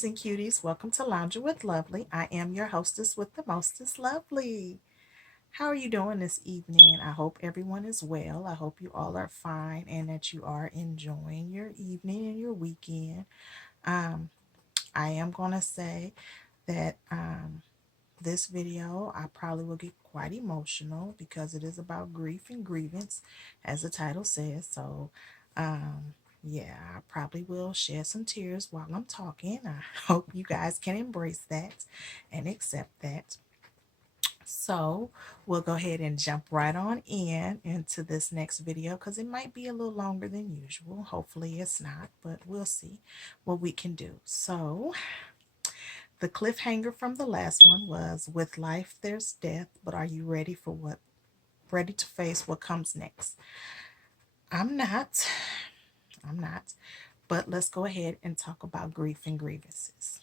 beauties and cuties. Welcome to Lounging with Lovely. I am your hostess with the mostest, Lovely. How are you doing this evening? I hope everyone is well. I hope you all are fine and that you are enjoying your evening and your weekend. Um, I am going to say that this video, I probably will get quite emotional because it is about grief and grievance, as the title says. So, yeah, I probably will shed some tears while I'm talking. I hope you guys can embrace that and accept that. So, we'll go ahead and jump right on into this next video because it might be a little longer than usual. Hopefully, it's not, but we'll see what we can do. So, the cliffhanger from the last one was, with life there's death, but are you ready to face what comes next? I'm not. I'm not. But let's go ahead and talk about grief and grievances.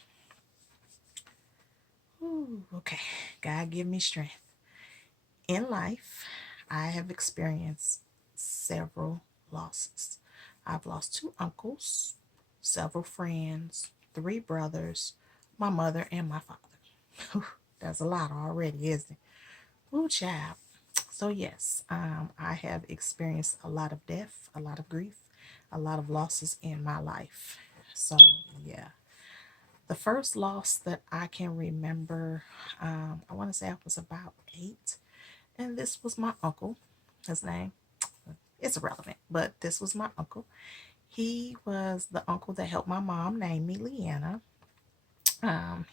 Ooh, okay. God give me strength. In life, I have experienced several losses. I've lost two uncles, several friends, three brothers, my mother, and my father. That's a lot already, isn't it? Ooh, child. So yes, I have experienced a lot of death, a lot of grief, a lot of losses in my life. So yeah, the first loss that I can remember, I want to say I was about 8, and this was my uncle. His name, it's irrelevant, but this was my uncle. He was the uncle that helped my mom name me Leanna.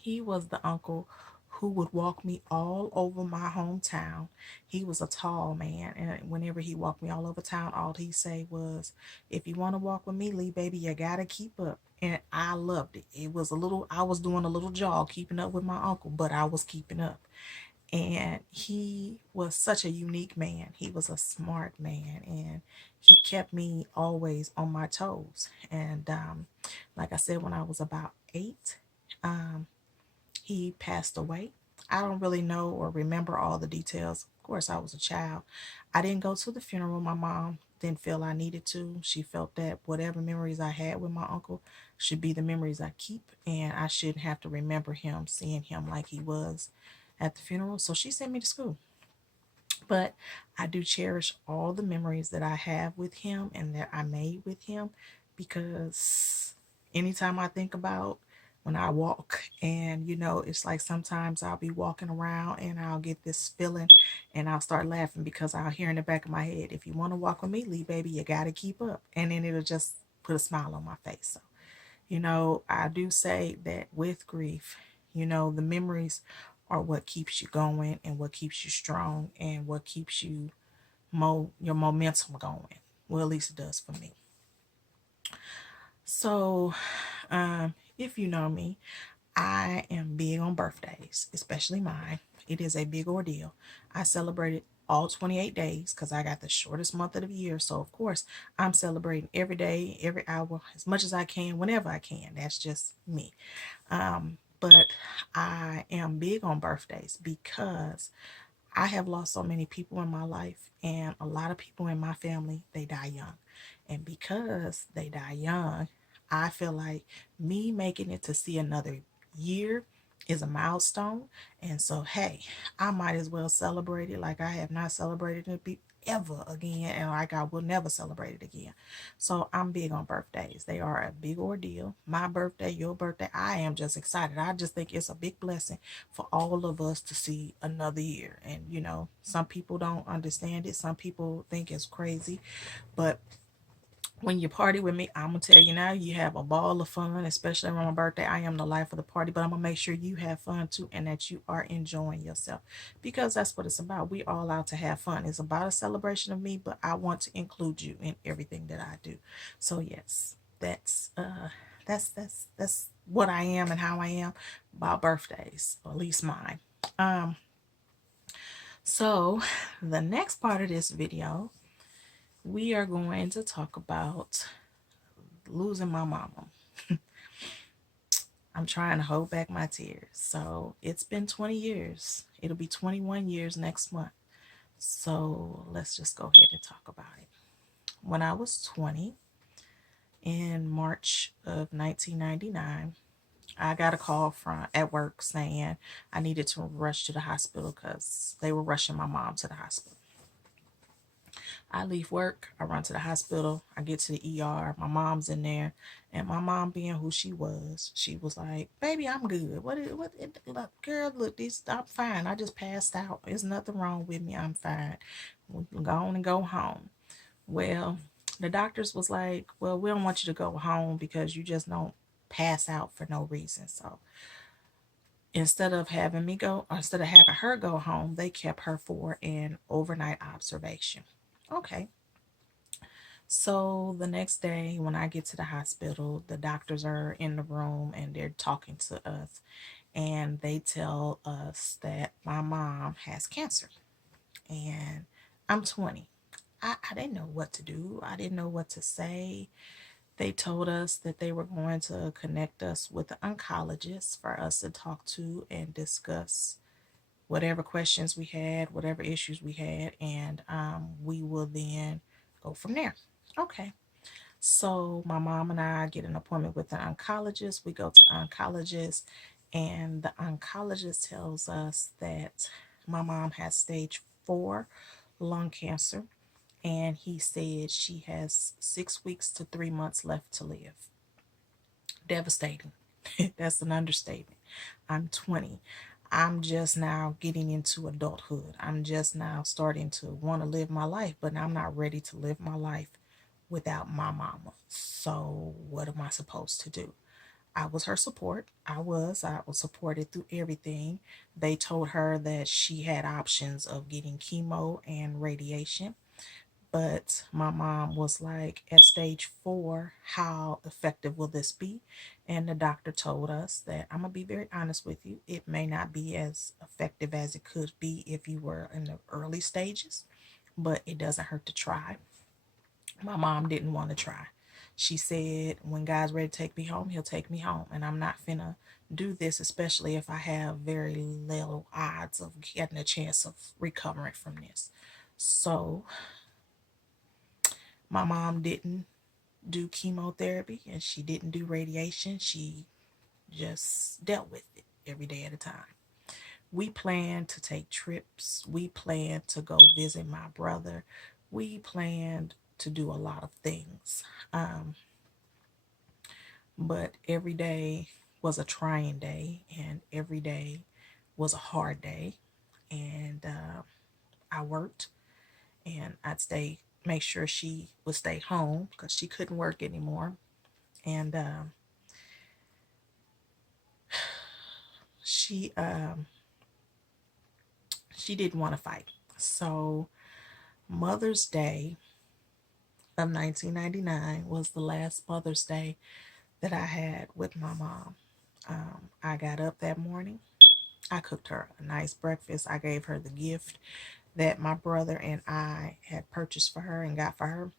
He was the uncle who would walk me all over my hometown. He was a tall man, and whenever he walked me all over town, all he say was, "If you want to walk with me, Lee, baby, you gotta keep up." And I loved it. It was a little, I was doing a little jog, keeping up with my uncle, but I was keeping up. And he was such a unique man. He was a smart man, and he kept me always on my toes. And like I said, when I was about 8, um, he passed away. I don't really know or remember all the details. Of course, I was a child. I didn't go to the funeral. My mom didn't feel I needed to. She felt that whatever memories I had with my uncle should be the memories I keep, and I shouldn't have to remember him, seeing him like he was at the funeral. So she sent me to school. But I do cherish all the memories that I have with him and that I made with him, because anytime I think about when I walk, and it's like sometimes I'll be walking around and I'll get this feeling and I'll start laughing because I'll hear in the back of my head, "If you want to walk with me, Lee, baby, you got to keep up." And then it'll just put a smile on my face. So, I do say that with grief, the memories are what keeps you going and what keeps you strong and what keeps your momentum going. Well, at least it does for me. So, if you know me, I am big on birthdays, especially mine. It is a big ordeal. I celebrated all 28 days because I got the shortest month of the year. So, of course, I'm celebrating every day, every hour, as much as I can, whenever I can. That's just me. But I am big on birthdays because I have lost so many people in my life, and a lot of people in my family, they die young. And because they die young, I feel like me making it to see another year is a milestone. And so, hey, I might as well celebrate it like I have not celebrated it ever again, and like I will never celebrate it again. So I'm big on birthdays. They are a big ordeal. My birthday, your birthday, I am just excited. I just think it's a big blessing for all of us to see another year. And some people don't understand it. Some people think it's crazy, but when you party with me, I'm gonna tell you now, you have a ball of fun, especially around my birthday. I am the life of the party, but I'm gonna make sure you have fun too and that you are enjoying yourself, because that's what it's about. We all out to have fun. It's about a celebration of me, but I want to include you in everything that I do. So yes, that's what I am and how I am about birthdays, or at least mine. Um, so the next part of this video, we are going to talk about losing my mama. I'm trying to hold back my tears. So it's been 20 years. It'll be 21 years next month. So let's just go ahead and talk about it. When I was 20, in March of 1999, I got a call from at work saying I needed to rush to the hospital because they were rushing my mom to the hospital. I leave work, I run to the hospital, I get to the ER, my mom's in there, and my mom being who she was like, "Baby, I'm good. Look, girl, look, this, I'm fine. I just passed out. There's nothing wrong with me. I'm fine. We can go on and go home." Well, the doctors was like, "Well, we don't want you to go home because you just don't pass out for no reason." So instead of having her go home, they kept her for an overnight observation. Okay. So the next day, when I get to the hospital, the doctors are in the room and they're talking to us, and they tell us that my mom has cancer. And I'm 20. I didn't know what to do, I didn't know what to say. They told us that they were going to connect us with an oncologist for us to talk to and discuss whatever questions we had, whatever issues we had, and we will then go from there. Okay. So my mom and I get an appointment with the oncologist. We go to oncologist, and the oncologist tells us that my mom has stage 4 lung cancer, and he said she has 6 weeks to 3 months left to live. Devastating. That's an understatement. I'm 20. I'm just now getting into adulthood. I'm just now starting to want to live my life, but I'm not ready to live my life without my mama. So, what am I supposed to do? I was her support. I was supported through everything. They told her that she had options of getting chemo and radiation. But my mom was like, at stage 4, how effective will this be? And the doctor told us that, I'm going to be very honest with you, it may not be as effective as it could be if you were in the early stages, but it doesn't hurt to try. My mom didn't want to try. She said, when God's ready to take me home, he'll take me home. And I'm not finna do this, especially if I have very little odds of getting a chance of recovering from this. So my mom didn't do chemotherapy and she didn't do radiation. She just dealt with it every day at a time. We planned to take trips. We planned to go visit my brother. We planned to do a lot of things. Um, but every day was a trying day, and every day was a hard day. And I worked, and I'd stay, make sure she would stay home because she couldn't work anymore. And she she didn't want to fight. So Mother's Day of 1999 was the last Mother's Day that I had with my mom. I got up that morning. I cooked her a nice breakfast. I gave her the gift that my brother and I had purchased for her and got for her.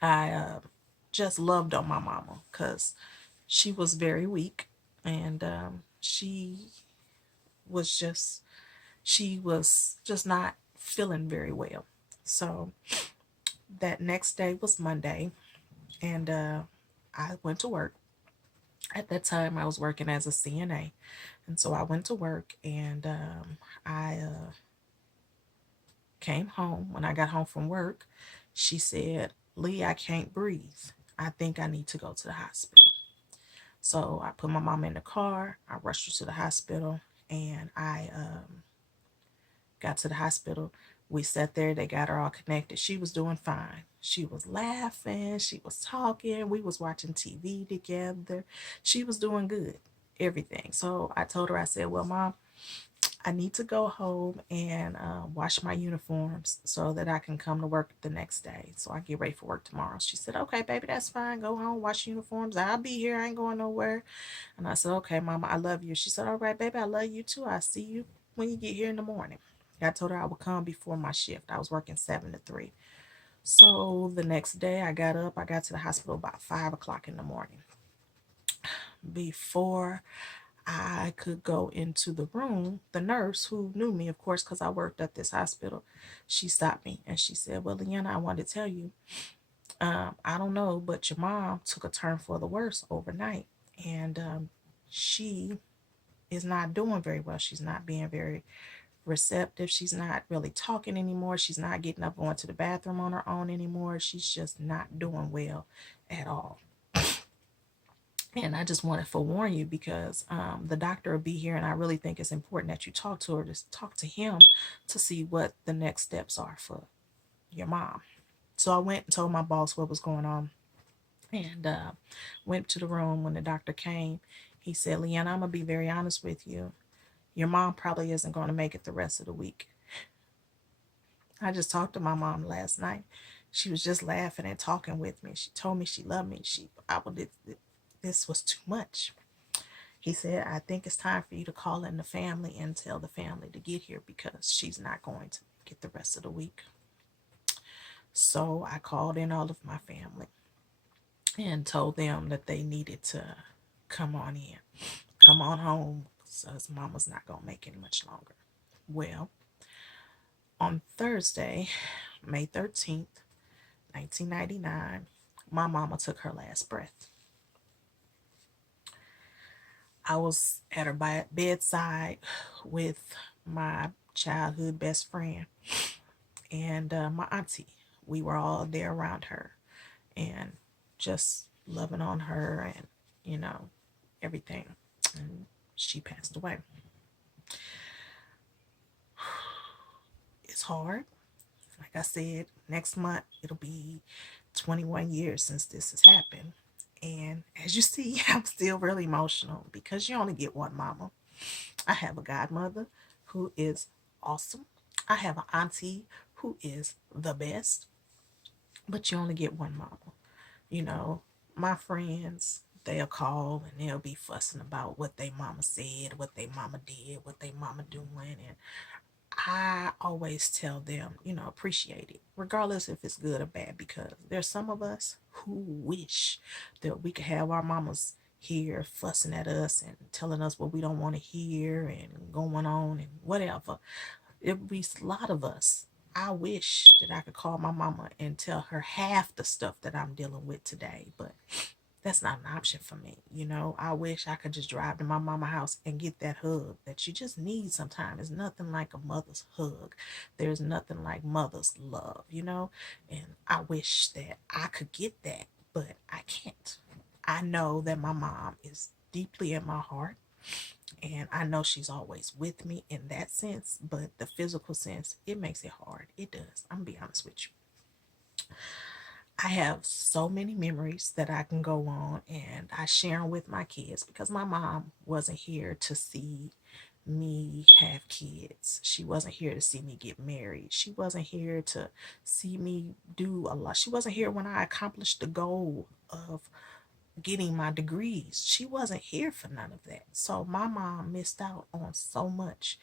I just loved on my mama because she was very weak, and was just she was just not feeling very well. So that next day was Monday, and I went to work. At that time, I was working as a CNA, and so I went to work, and I came home. When I got home from work, she said, "Lee, I can't breathe. I think I need to go to the hospital." So I put my mom in the car. I rushed her to the hospital, and I got to the hospital. We sat there. They got her all connected. She was doing fine. She was laughing. She was talking. We was watching TV together. She was doing good. Everything. So I told her, I said, "Well, Mom, I need to go home and wash my uniforms so that I can come to work the next day. So I get ready for work tomorrow." She said, "Okay, baby, that's fine. Go home, wash uniforms. I'll be here. I ain't going nowhere." And I said, "Okay, Mama, I love you." She said, "All right, baby, I love you too. I'll see you when you get here in the morning." I told her I would come before my shift. I was working 7 to 3. So the next day I got up. I got to the hospital about 5 o'clock in the morning. Before I could go into the room, the nurse, who knew me, of course, because I worked at this hospital, she stopped me and she said, "Well, Leanna, I want to tell you, I don't know, but your mom took a turn for the worse overnight." And she is not doing very well. She's not being very receptive. She's not really talking anymore. She's not getting up going to the bathroom on her own anymore. She's just not doing well at all. And I just want to forewarn you because the doctor will be here, and I really think it's important that you talk to her, just talk to him to see what the next steps are for your mom. So I went and told my boss what was going on, and went to the room. When the doctor came, he said, "Leanna, I'm gonna be very honest with you. Your mom probably isn't going to make it the rest of the week." I just talked to my mom last night. She was just laughing and talking with me. She told me she loved me. This was too much. He said, "I think it's time for you to call in the family and tell the family to get here because she's not going to get the rest of the week." So I called in all of my family and told them that they needed to come on in, come on home, because mama's not going to make it much longer. Well, on Thursday, May 13th, 1999, my mama took her last breath. I was at her bedside with my childhood best friend and my auntie. We were all there around her and just loving on her and, you know, everything. And she passed away. It's hard. Like I said, next month it'll be 21 years since this has happened. And as you see, I'm still really emotional because you only get one mama. I have a godmother who is awesome. I have an auntie who is the best, but you only get one mama. You know, my friends, they'll call and they'll be fussing about what they mama said, what they mama did, what they mama doing. And I always tell them, appreciate it, regardless if it's good or bad, because there's some of us who wish that we could have our mamas here fussing at us and telling us what we don't want to hear and going on and whatever. It would be a lot of us. I wish that I could call my mama and tell her half the stuff that I'm dealing with today, but that's not an option for me. I wish I could just drive to my mama house and get that hug that you just need sometimes. It's nothing like a mother's hug. There's nothing like mother's love. And I wish that I could get that, but I can't. I know that my mom is deeply in my heart, and I know she's always with me in that sense, but the physical sense, it makes it hard. It does. I'm gonna be honest with you. I have so many memories that I can go on, and I share them with my kids because my mom wasn't here to see me have kids. She wasn't here to see me get married. She wasn't here to see me do a lot. She wasn't here when I accomplished the goal of getting my degrees. She wasn't here for none of that. So my mom missed out on so much,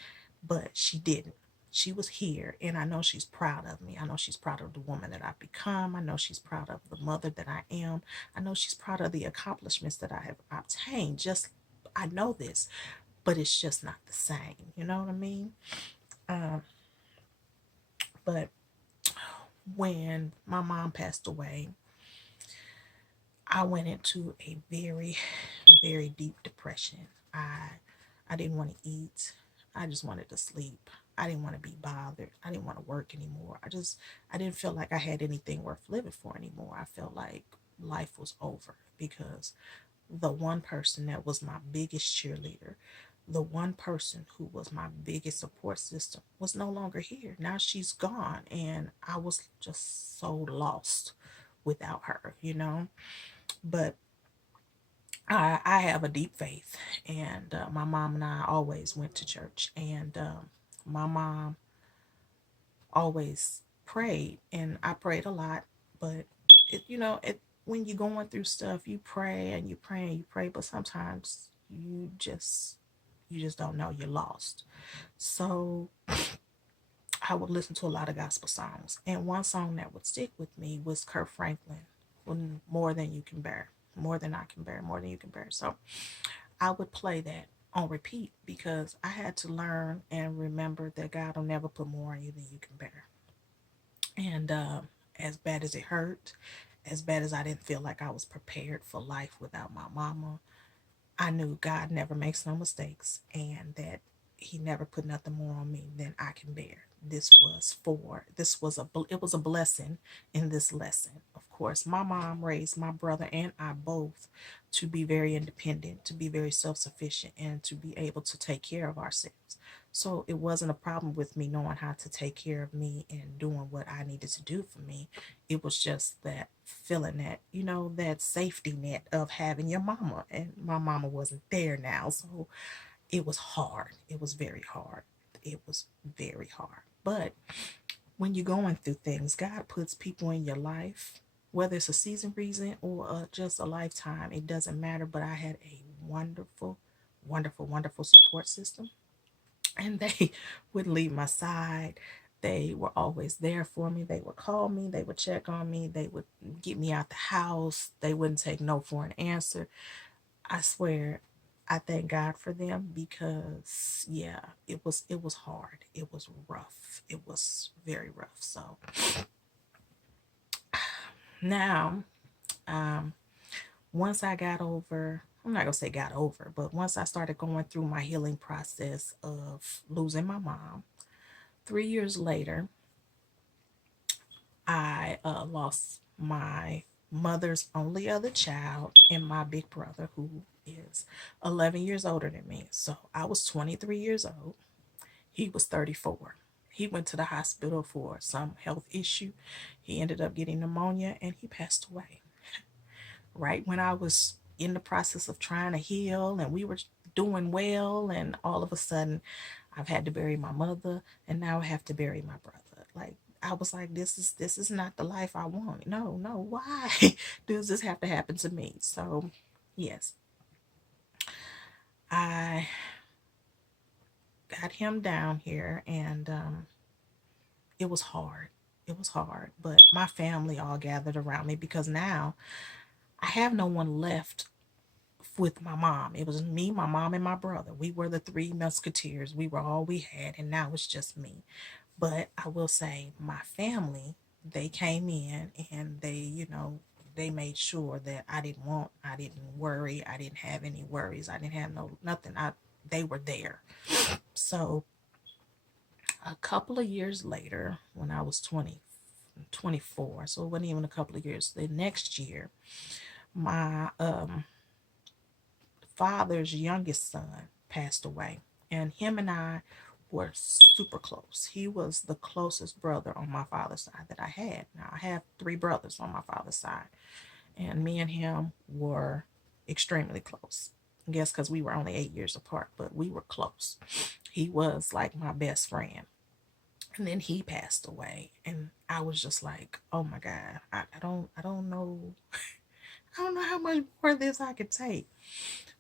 but she didn't. She was here, and I know she's proud of me. I know she's proud of the woman that I've become. I know she's proud of the mother that I am. I know she's proud of the accomplishments that I have obtained. Just, I know this, but it's just not the same. You know what I mean? Um, but when my mom passed away, I went into a very, very deep depression. I didn't want to eat. I just wanted to sleep. I didn't want to be bothered. I didn't want to work anymore. I didn't feel like I had anything worth living for anymore. I felt like life was over because the one person that was my biggest cheerleader, the one person who was my biggest support system, was no longer here. Now she's gone, and I was just so lost without her. But I have a deep faith, and my mom and I always went to church, and my mom always prayed, and I prayed a lot. But when you're going through stuff, you pray and you pray and you pray, but sometimes you just don't know, you're lost. So I would listen to a lot of gospel songs, and one song that would stick with me was Kirk Franklin, "More Than You Can Bear." More than I can bear, more than you can bear. So I would play that on repeat because I had to learn and remember that God will never put more on you than you can bear. And as bad as it hurt, as bad as I didn't feel like I was prepared for life without my mama, I knew God never makes no mistakes, and that He never put nothing more on me than I can bear. It was a blessing in this lesson. Of course, my mom raised my brother and I both to be very independent, to be very self-sufficient, and to be able to take care of ourselves. So it wasn't a problem with me knowing how to take care of me and doing what I needed to do for me. It was just that feeling, that, that safety net of having your mama. And my mama wasn't there now. So it was hard. It was very hard. It was very hard. But when you're going through things, God puts people in your life, whether it's a season reason or just a lifetime, it doesn't matter. But I had a wonderful, wonderful, wonderful support system, and they wouldn't leave my side. They were always there for me. They would call me, they would check on me, they would get me out the house. They wouldn't take no for an answer. I swear, I thank God for them, because yeah, it was hard. It was rough. It was very rough. So now, um, once I got over, I'm not gonna say got over, but once I started going through my healing process of losing my mom, 3 years later, I lost my mother's only other child and my big brother, who is 11 years older than me. So I was 23 years old. He was 34. He went to the hospital for some health issue. He ended up getting pneumonia and he passed away. Right when I was in the process of trying to heal and we were doing well, and all of a sudden I've had to bury my mother, and now I have to bury my brother. Like, I was like, this is not the life I want. No, no, why does this have to happen to me? So yes, I got him down here, and it was hard. It was hard, but my family all gathered around me, because now I have no one left with my mom. It was me, my mom, and my brother. We were the three musketeers. We were all we had, and now it's just me. But I will say, my family, they came in and they made sure that I didn't worry, I didn't have any worries, I didn't have nothing. They were there. So a couple of years later, when I was 24, so it wasn't even a couple of years, the next year, my father's youngest son passed away, and him and I were super close. He was the closest brother on my father's side that I had. Now, I have three brothers on my father's side, and me and him were extremely close. I guess because we were only 8 years apart, but we were close. He was like my best friend. And then he passed away, and I was just like, oh my God, I don't know, I don't know how much more of this I could take.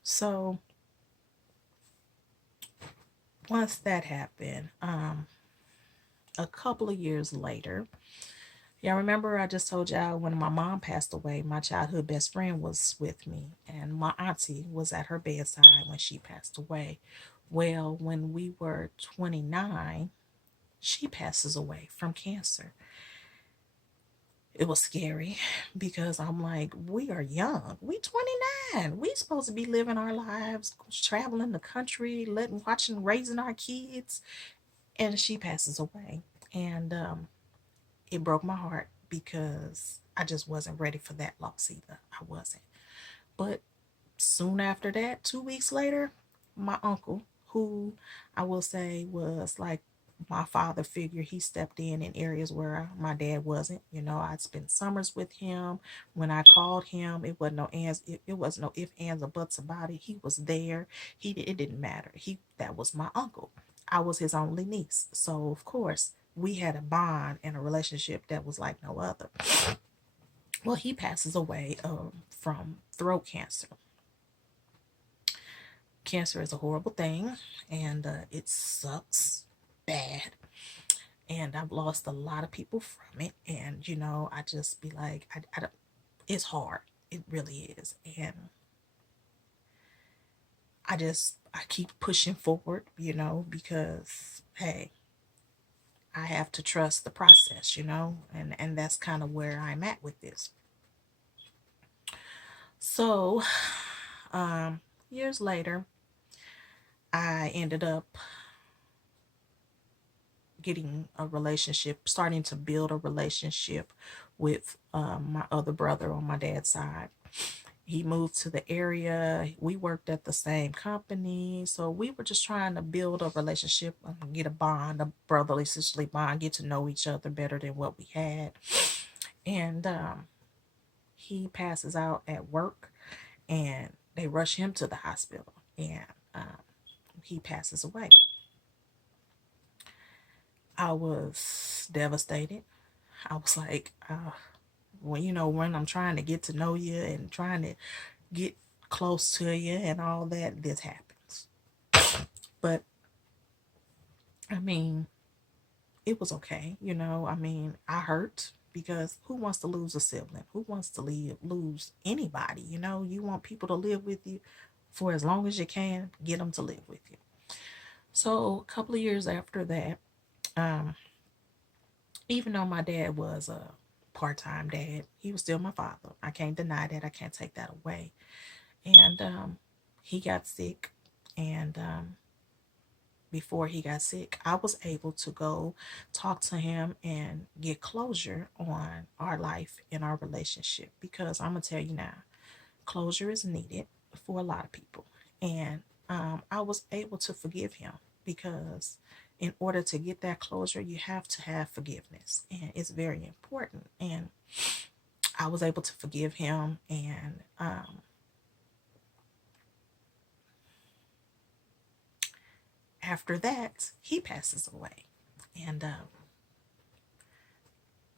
So once that happened, a couple of years later, yeah, remember I just told y'all when my mom passed away, my childhood best friend was with me, and my auntie was at her bedside when she passed away. Well, when we were 29, she passes away from cancer. It was scary because I'm like, we are young. We 29. We supposed to be living our lives, traveling the country, watching, raising our kids, and she passes away. And it broke my heart because I just wasn't ready for that loss either. I wasn't. But soon after that, 2 weeks later, my uncle, who I will say was like my father figure, he stepped in areas where my dad wasn't. I'd spend summers with him. When I called him, it wasn't no ands. It was no if, ands, or buts about it. He was there. It didn't matter. That was my uncle. I was his only niece, so of course we had a bond and a relationship that was like no other. Well, he passes away from throat cancer. Cancer is a horrible thing, and it sucks bad. And I've lost a lot of people from it. And I just be like, I don't, it's hard. It really is. And I keep pushing forward, because hey, I have to trust the process, and that's kind of where I'm at with this. So, um, Years later, I ended up getting a relationship, starting to build a relationship with my other brother on my dad's side. He moved to the area. We worked at the same company. So we were just trying to build a relationship, get a bond, a brotherly, sisterly bond, get to know each other better than what we had. And he passes out at work and they rush him to the hospital and he passes away. I was devastated. I was like, when when I'm trying to get to know you and trying to get close to you and all that, this happens. But I mean, it was okay. I mean, I hurt because who wants to lose a sibling? Who wants to lose anybody? You want people to live with you for as long as you can, get them to live with you. So a couple of years after that, um, even though my dad was a part-time dad, he was still my father. I can't deny that. I can't take that away. And he got sick, and before he got sick, I was able to go talk to him and get closure on our life and our relationship. Because I'm gonna tell you now, closure is needed for a lot of people, and I was able to forgive him because in order to get that closure, you have to have forgiveness, and it's very important. And I was able to forgive him, and after that, he passes away. And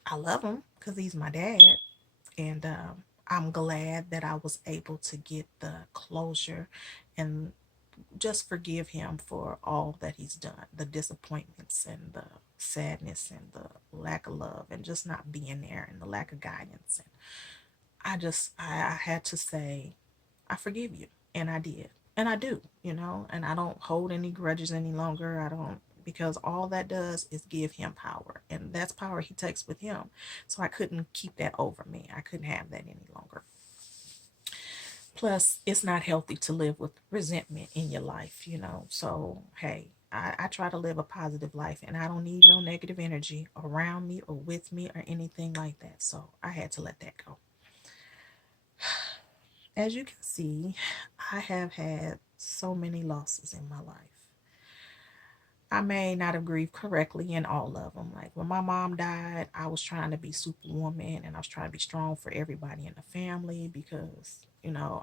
I love him because he's my dad. And I'm glad that I was able to get the closure and just forgive him for all that he's done, the disappointments and the sadness and the lack of love and just not being there and the lack of guidance. And I had to say, I forgive you. And I did. And I do, and I don't hold any grudges any longer. I don't, because all that does is give him power. And that's power he takes with him. So I couldn't keep that over me. I couldn't have that any longer. Plus, it's not healthy to live with resentment in your life. So, hey, I try to live a positive life and I don't need no negative energy around me or with me or anything like that. So I had to let that go. As you can see, I have had so many losses in my life. I may not have grieved correctly in all of them. Like when my mom died, I was trying to be superwoman and I was trying to be strong for everybody in the family because,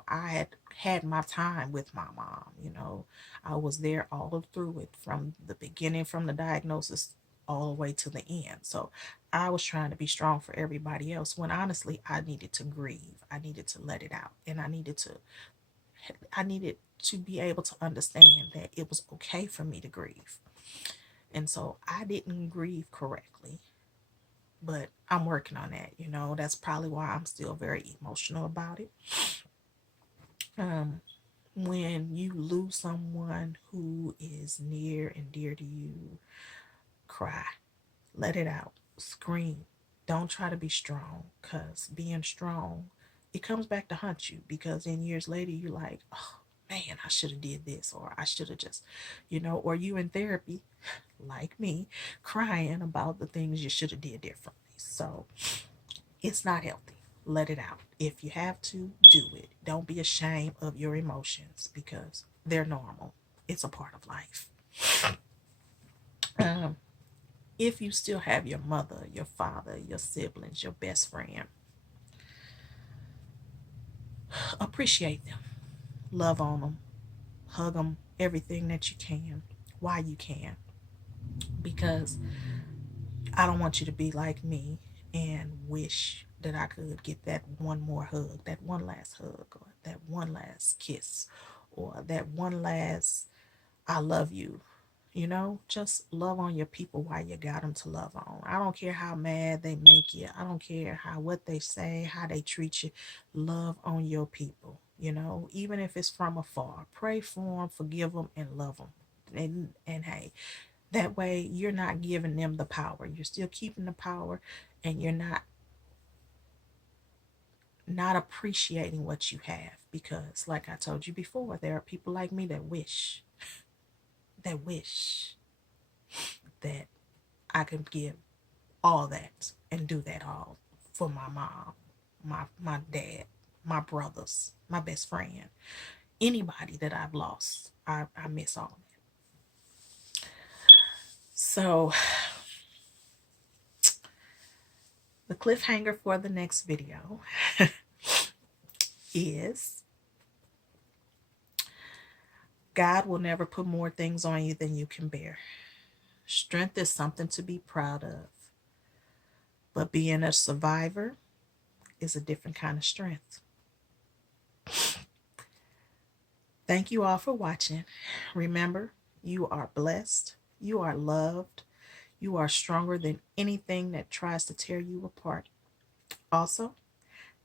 I had had my time with my mom. I was there all through it from the beginning, from the diagnosis all the way to the end. So I was trying to be strong for everybody else when honestly I needed to grieve. I needed to let it out and I needed to be able to understand that it was okay for me to grieve. And so I didn't grieve correctly, but I'm working on that. That's probably why I'm still very emotional about it. Um, when you lose someone who is near and dear to you, cry, let it out, scream. Don't try to be strong because being strong, it comes back to haunt you because then years later you're like, oh man, I should have did this or I should have just, or you in therapy like me, crying about the things you should have did differently. So it's not healthy. Let it out. If you have to, do it. Don't be ashamed of your emotions because they're normal. It's a part of life. Um, if you still have your mother, your father, your siblings, your best friend, appreciate them, love on them, hug them, everything that you can while you can, because I don't want you to be like me and wish that I could get that one more hug, that one last hug, or that one last kiss, or that one last I love you. Just love on your people while you got them to love on. I don't care how mad they make you. I don't care what they say, how they treat you. Love on your people. Even if it's from afar, pray for them, forgive them, and love them. And hey, that way, you're not giving them the power. You're still keeping the power, and you're not not appreciating what you have, because like I told you before, there are people like me that wish that I could give all that and do that all for my mom, my dad, my brothers, my best friend, anybody that I've lost. I miss all of it. So the cliffhanger for the next video is God will never put more things on you than you can bear. Strength is something to be proud of, but being a survivor is a different kind of strength. Thank you all for watching. Remember, you are blessed, you are loved, you are stronger than anything that tries to tear you apart. Also,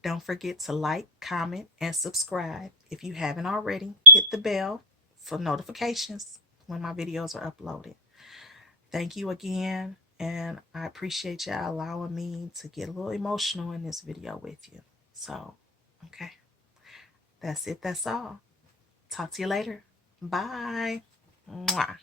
don't forget to like, comment, and subscribe. If you haven't already, hit the bell for notifications when my videos are uploaded. Thank you again, and I appreciate y'all allowing me to get a little emotional in this video with you. So, okay, that's it. That's all. Talk to you later. Bye. Mwah.